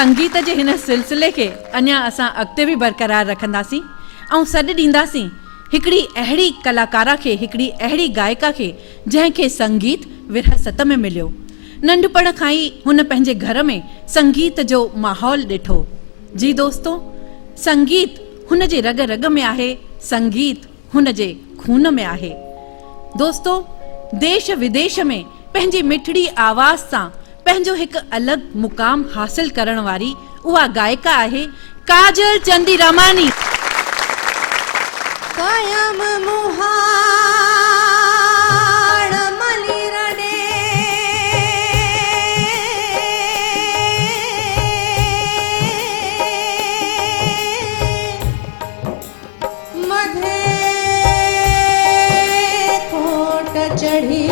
संगीत जे हिन सिलसिले खे अञा असां अॻिते बि बरक़रार रखंदासीं ऐं सॾु ॾींदासीं हिकिड़ी अहिड़ी कलाकारा खे, हिकिड़ी अहिड़ी गायिका खे जंहिंखे संगीत विरासत में मिलियो। नंढपण खां ई हुन पंहिंजे घर में संगीत जो माहौल ॾिठो। जी दोस्तो, संगीत हुन जे रग रग में आहे, संगीत हुन जे खून में आहे। दोस्तो, देश विदेश में पंहिंजी मिठड़ी आवाज़ सां पंहिंजो हिकु अलॻि मुक़ाम हासिल करण वारी उहा गायिका आहे काजल चंदीरमानी। कायम मुहाड़ मलिरणे मधे कोट चढ़ी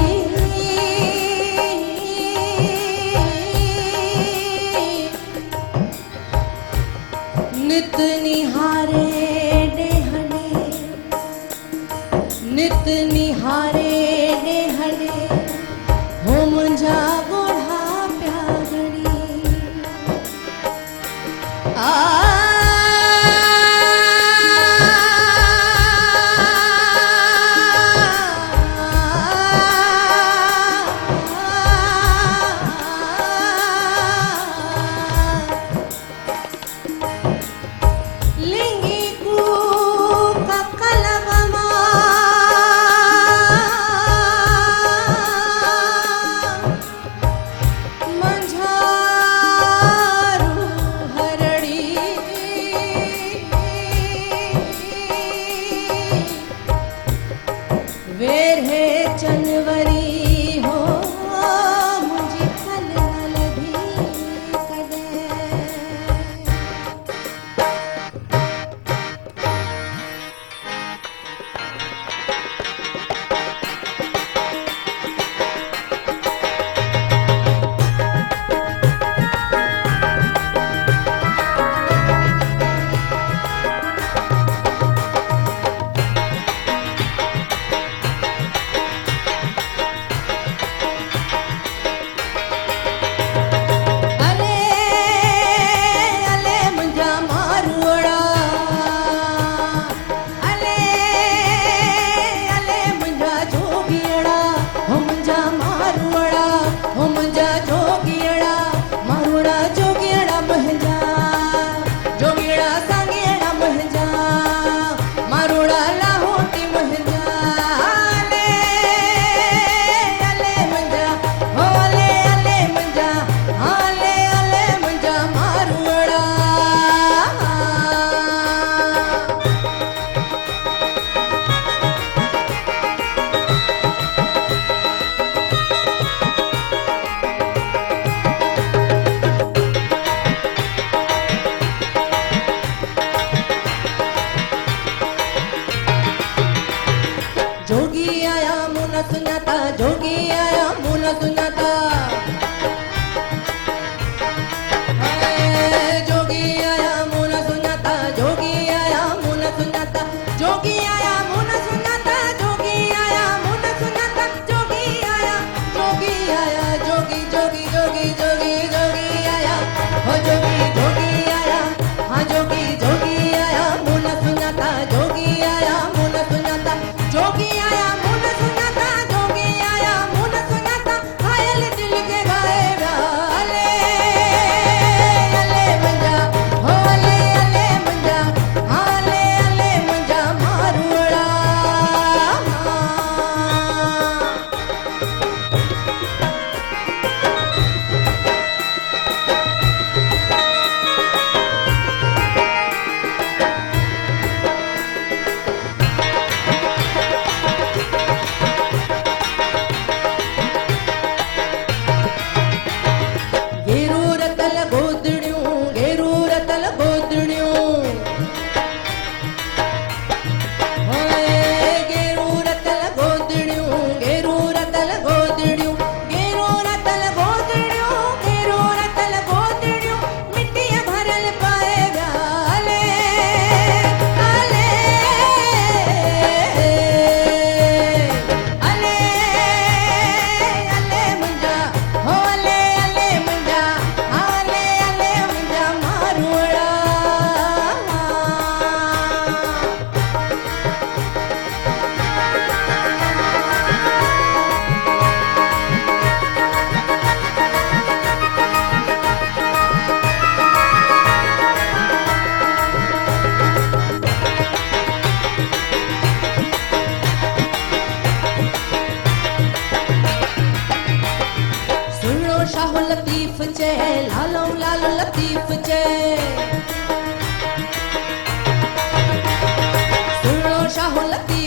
नित निहारे नित निहारे नेहले हो मुंहिंजा ॻोढ़ा पिया घड़ी लतीफ चए सुनो शाह लतीफ